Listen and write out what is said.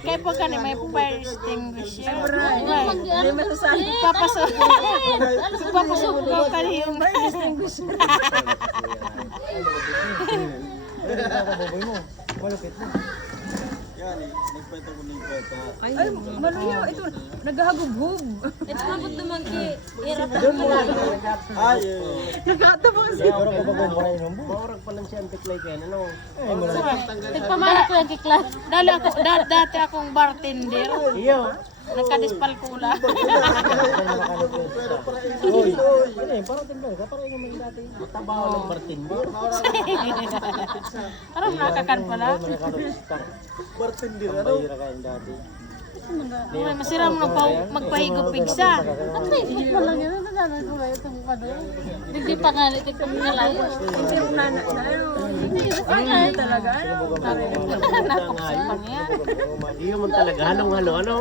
Kaya po ka may fire extinguisher. Hindi masasabi. Papasok ko ka yung fire extinguisher. Yan eh, nagpeta ko ng peta. Ay, maluyaw. Ito, naghahagubhub. Ito mabot naman kay Era. Ay, Nagkatapos. pero kapag mo rin mo. Bawrag pa lang siya ang tiklay kayo, ano? Nagpamana ko yung kiklas. Dati akong bartender. Iyo. Nagkadispal kula. Uy, ano eh, parang tingnan ka, parang yung mga dati. Matabaho ng bartender. Parang nakakan pala. Bartender, ano? Bayra ka yung dati. Uy, masira mo magpahigupig sa. Ang Facebook mo lang yun. Nagana ko ba itong ano? Hindi pa nga nito kami nalayo. Hindi mo na Ay, talaga. Nakapagpang yan. Iyo mo talaga, halong-halo, ano?